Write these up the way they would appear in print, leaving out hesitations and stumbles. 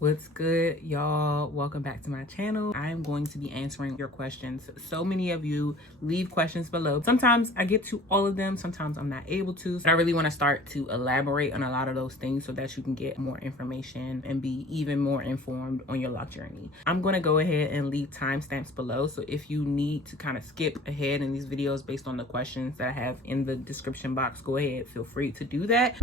What's good, y'all? Welcome back to my channel. I'm going to be answering your questions. So many of you leave questions below. Sometimes I get to all of them, sometimes I'm not able to. But I really want to start to elaborate on a lot of those things so that you can get more information and be even more informed on your lock journey. I'm going to go ahead and leave timestamps below. So if you need to kind of skip ahead in these videos based on the questions that I have in the description box, go ahead, feel free to do that.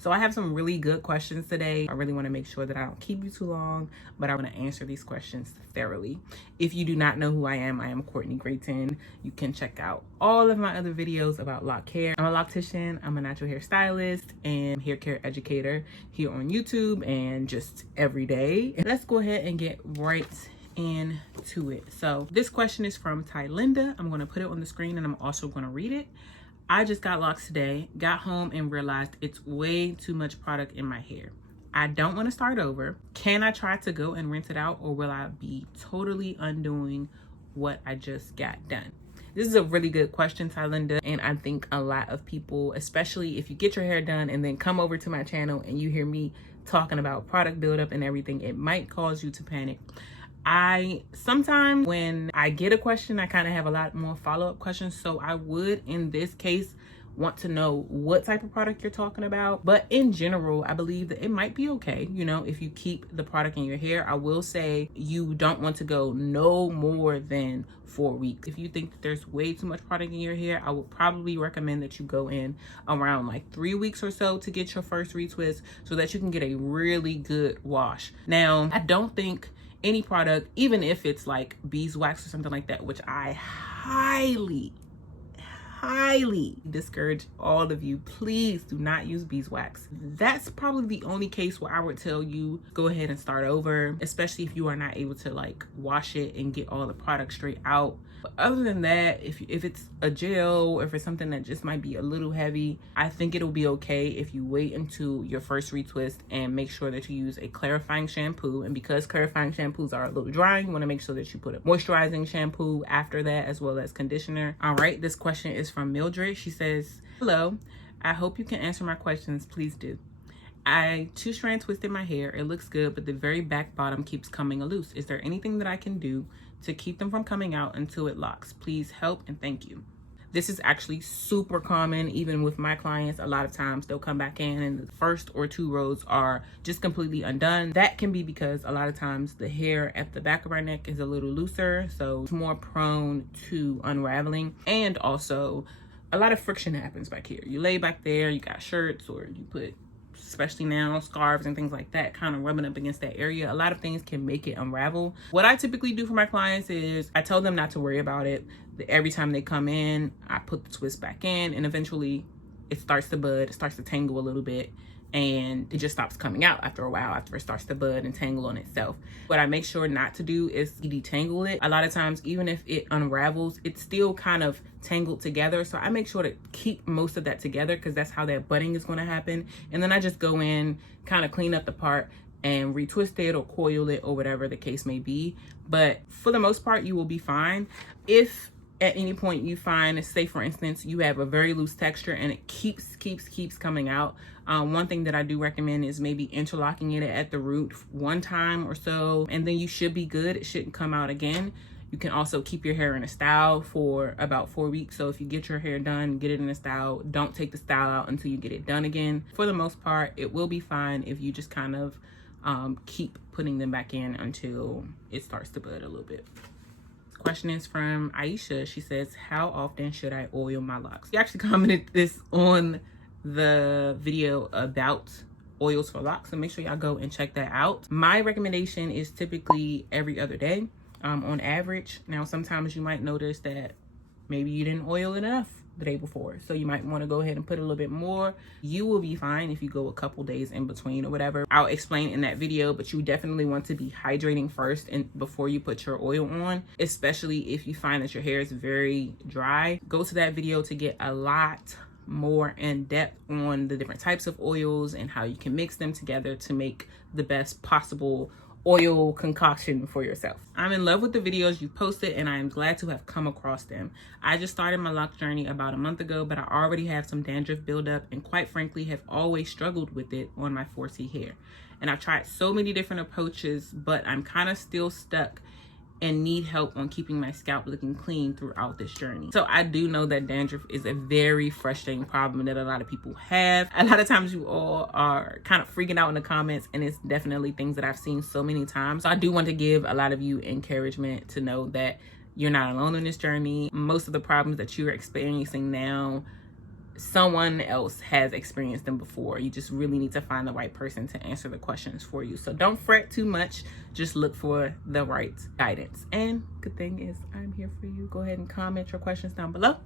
So I have some really good questions today. I really want to make sure that I don't keep you too long, but I want to answer these questions thoroughly. If you do not know who I am Courtney Grayton. You can check out all of my other videos about lock care. I'm a loctician, I'm a natural hair stylist, and hair care educator here on YouTube and just every day. And let's go ahead and get right into it. So this question is from Tylinda. I'm going to put it on the screen and I'm also going to read it. I just got locks today, got home and realized it's way too much product in my hair. I don't want to start over. Can I try to go and rinse it out, or will I be totally undoing what I just got done? This is a really good question, Tylinda, and I think a lot of people, especially if you get your hair done and then come over to my channel and you hear me talking about product buildup and everything, it might cause you to panic. Sometimes when I get a question, I kind of have a lot more follow-up questions. So I would, in this case, want to know what type of product you're talking about. But in general, I believe that it might be okay, you know, if you keep the product in your hair. I will say you don't want to go no more than 4 weeks. If you think that there's way too much product in your hair, I would probably recommend that you go in around like 3 weeks or so to get your first retwist so that you can get a really good wash. Now, I don't think any product, even if it's like beeswax or something like that, which I highly discourage all of you, please do not use beeswax. That's probably the only case where I would tell you go ahead and start over, especially if you are not able to like wash it and get all the product straight out. But other than that, if it's a gel or if it's something that just might be a little heavy, I think it'll be okay if you wait until your first retwist and make sure that you use a clarifying shampoo. And because clarifying shampoos are a little dry, you want to make sure that you put a moisturizing shampoo after that as well as conditioner. All right, this question is from Mildred. She says, hello, I hope you can answer my questions. Please do. I 2-strand twisted my hair. It looks good, but the very back bottom keeps coming loose. Is there anything that I can do to keep them from coming out until it locks? Please help and thank you. This is actually super common. Even with my clients, a lot of times they'll come back in and the first or 2 rows are just completely undone. That can be because a lot of times the hair at the back of our neck is a little looser, so it's more prone to unraveling. And also a lot of friction happens back here. You lay back there, you got shirts, or you put, especially now, scarves and things like that, kind of rubbing up against that area. A lot of things can make it unravel. What I typically do for my clients is I tell them not to worry about it. Every time they come in, I put the twist back in, and eventually it starts to bud, it starts to tangle a little bit, and it just stops coming out after a while, after it starts to bud and tangle on itself. What I make sure not to do is detangle it. A lot of times, even if it unravels, it's still kind of tangled together. So I make sure to keep most of that together because that's how that budding is going to happen. And then I just go in, kind of clean up the part and retwist it or coil it or whatever the case may be. But for the most part, you will be fine. If at any point you find, say for instance, you have a very loose texture and it keeps coming out, one thing that I do recommend is maybe interlocking it at the root 1 time or so, and then you should be good. It shouldn't come out again. You can also keep your hair in a style for about 4 weeks. So if you get your hair done, get it in a style, don't take the style out until you get it done again. For the most part, it will be fine if you just kind of keep putting them back in until it starts to bud a little bit. Question is from Aisha. She says, how often should I oil my locks? She actually commented this on the video about oils for locks, so make sure y'all go and check that out. My recommendation is typically every other day on average. Now sometimes you might notice that maybe you didn't oil it enough the day before, so you might want to go ahead and put a little bit more. You will be fine if you go a couple days in between or whatever. I'll explain in that video, but you definitely want to be hydrating first and before you put your oil on, especially if you find that your hair is very dry. Go to that video to get a lot more in depth on the different types of oils and how you can mix them together to make the best possible oil concoction for yourself. I'm in love with the videos you posted and I am glad to have come across them. I just started my lock journey about a month ago, but I already have some dandruff buildup and quite frankly have always struggled with it on my 4C hair. And I've tried so many different approaches, but I'm kind of still stuck and need help on keeping my scalp looking clean throughout this journey. So I do know that dandruff is a very frustrating problem that a lot of people have. A lot of times you all are kind of freaking out in the comments, and it's definitely things that I've seen so many times. So I do want to give a lot of you encouragement to know that you're not alone in this journey. Most of the problems that you're experiencing now, someone else has experienced them before. You just really need to find the right person to answer the questions for you. So don't fret too much, just look for the right guidance. And good thing is I'm here for you. Go ahead and comment your questions down below.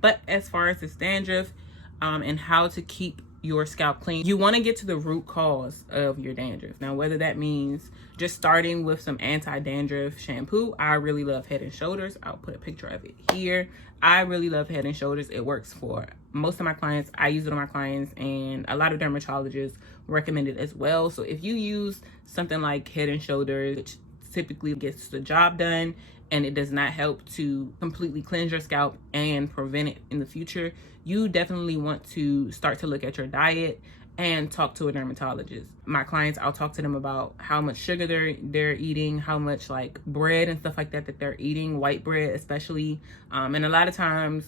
But as far as this dandruff and how to keep your scalp clean, you want to get to the root cause of your dandruff. Now, whether that means just starting with some anti-dandruff shampoo. I really love Head and Shoulders. I'll put a picture of it here. I really love Head and Shoulders. It works for most of my clients. I use it on my clients, and a lot of dermatologists recommend it as well. So if you use something like Head and Shoulders, which typically gets the job done and it does not help to completely cleanse your scalp and prevent it in the future, you definitely want to start to look at your diet and talk to a dermatologist. My clients, I'll talk to them about how much sugar they're eating, how much like bread and stuff like that they're eating, white bread especially. And a lot of times,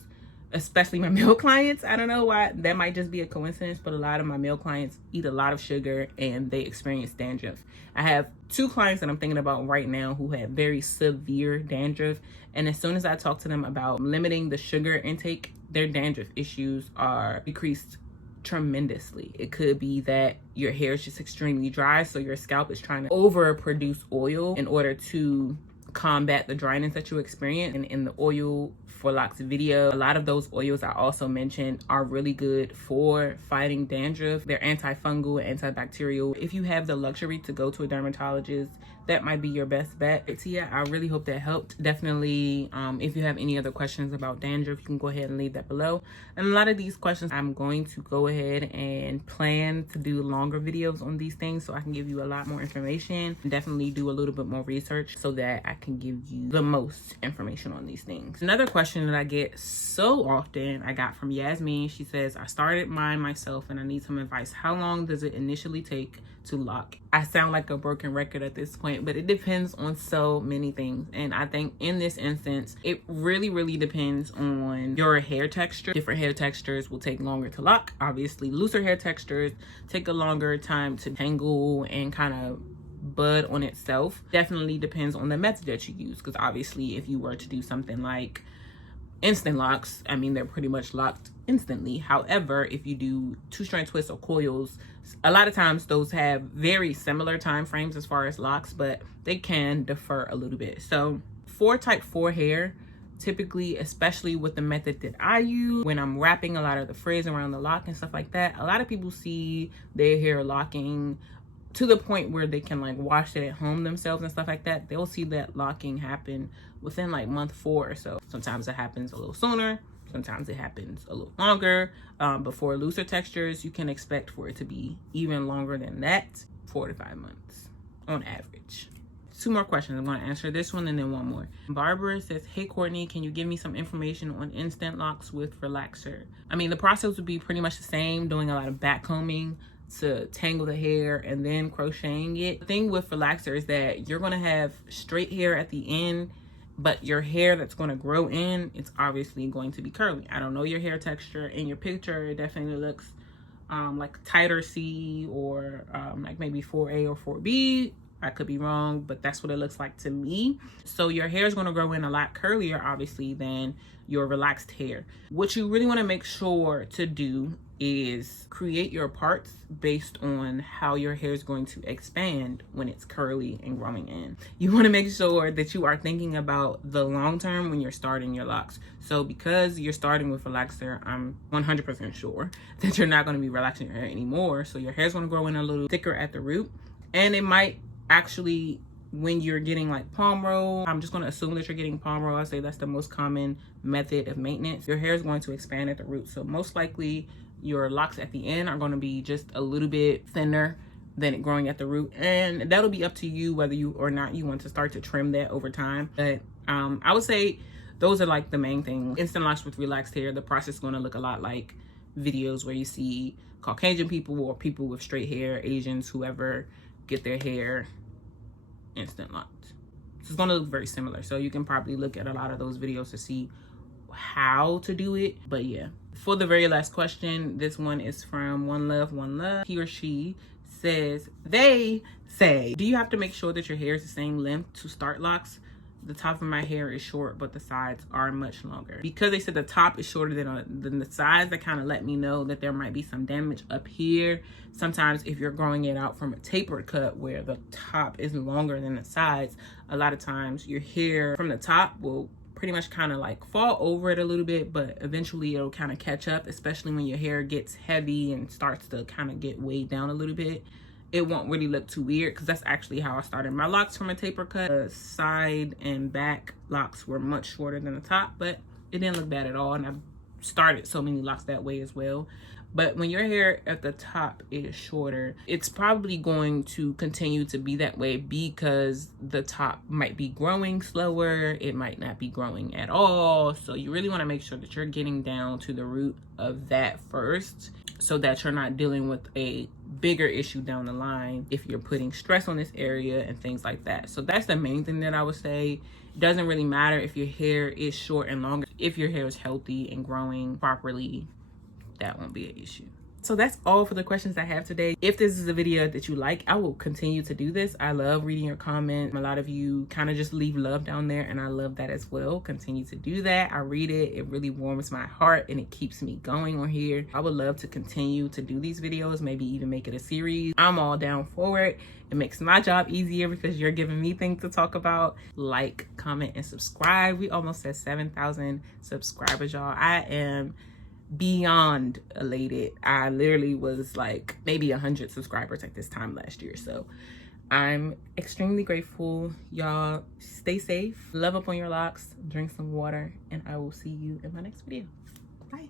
especially my male clients, I don't know why, that might just be a coincidence, but a lot of my male clients eat a lot of sugar and they experience dandruff. I have 2 clients that I'm thinking about right now who have very severe dandruff, and as soon as I talk to them about limiting the sugar intake, their dandruff issues are decreased tremendously. It could be that your hair is just extremely dry, so your scalp is trying to overproduce oil in order to combat the dryness that you experience. And in the oil for Locs video, a lot of those oils I also mentioned are really good for fighting dandruff. They're antifungal, antibacterial. If you have the luxury to go to a dermatologist, that might be your best bet. So yeah, I really hope that helped. Definitely, if you have any other questions about dandruff, you can go ahead and leave that below. And a lot of these questions, I'm going to go ahead and plan to do longer videos on these things so I can give you a lot more information. Definitely do a little bit more research so that I can give you the most information on these things. Another question that I get so often, I got from Yasmin. She says, I started mine myself and I need some advice. How long does it initially take to lock? I sound like a broken record at this point, but it depends on so many things. And I think in this instance, it really depends on your hair texture. Different hair textures will take longer to lock. Obviously, looser hair textures take a longer time to tangle and kind of bud on itself. Definitely depends on the method that you use, because obviously if you were to do something like instant locks, I mean, they're pretty much locked instantly. However, if you do 2-strand twists or coils, a lot of times those have very similar time frames as far as locks, but they can differ a little bit. So for type 4 hair, typically, especially with the method that I use, when I'm wrapping a lot of the frizz around the lock and stuff like that, a lot of people see their hair locking to the point where they can like wash it at home themselves and stuff like that. They'll see that locking happen within like month 4 or so. Sometimes it happens a little sooner, sometimes it happens a little longer. But for looser textures, you can expect for it to be even longer than that, 4 to 5 months on average. 2 more questions. I'm going to answer this one and then one more. Barbara says, hey Courtney, can you give me some information on instant locks with relaxer? I mean, the process would be pretty much the same, doing a lot of back combing to tangle the hair and then crocheting it. The thing with relaxer is that you're going to have straight hair at the end, but your hair that's going to grow in, it's obviously going to be curly. I don't know your hair texture. In your picture, it definitely looks like tighter C or like maybe 4A or 4B. I could be wrong, but that's what it looks like to me. So your hair is going to grow in a lot curlier, obviously, than your relaxed hair. What you really want to make sure to do is create your parts based on how your hair is going to expand when it's curly and growing in. You want to make sure that you are thinking about the long term when you're starting your locks. So because you're starting with relaxer, I'm 100% sure that you're not going to be relaxing your hair anymore. So your hair is going to grow in a little thicker at the root, and it might actually, when you're getting like palm roll, I'm just going to assume that you're getting palm roll. I say that's the most common method of maintenance. Your hair is going to expand at the root, so most likely your locks at the end are going to be just a little bit thinner than it growing at the root, and that'll be up to you whether you or not you want to start to trim that over time. But I would say those are like the main things. Instant locks with relaxed hair, the process is going to look a lot like videos where you see Caucasian people or people with straight hair, Asians, whoever, get their hair instant locked. So it's going to look very similar, so you can probably look at a lot of those videos to see how to do it. But yeah, for the very last question, this one is from One Love. He or she says, they say, do you have to make sure that your hair is the same length to start locks? The top of my hair is short, but the sides are much longer. Because they said the top is shorter than the sides, that kind of let me know that there might be some damage up here. Sometimes if you're growing it out from a tapered cut where the top is longer than the sides, a lot of times your hair from the top will pretty much kind of like fall over it a little bit, but eventually it'll kind of catch up, especially when your hair gets heavy and starts to kind of get weighed down a little bit. It won't really look too weird, because that's actually how I started my locks, from a taper cut. The side and back locks were much shorter than the top, but it didn't look bad at all, and I've started so many locks that way as well. But when your hair at the top is shorter, it's probably going to continue to be that way because the top might be growing slower. It might not be growing at all. So you really want to make sure that you're getting down to the root of that first, so that you're not dealing with a bigger issue down the line if you're putting stress on this area and things like that. So that's the main thing that I would say. It doesn't really matter if your hair is short and longer. If your hair is healthy and growing properly, that won't be an issue. So that's all for the questions I have today. If this is a video that you like, I will continue to do this. I love reading your comments. A lot of you kind of just leave love down there, and I love that as well. Continue to do that. I read it. It really warms my heart and it keeps me going on here. I would love to continue to do these videos, maybe even make it a series. I'm all down for it. It makes my job easier because you're giving me things to talk about. Like, comment, and subscribe. We almost at 7,000 subscribers, y'all. I am beyond elated. I literally was like maybe 100 subscribers at this time last year, so I'm extremely grateful. Y'all stay safe, love up on your locks, drink some water, and I will see you in my next video. Bye.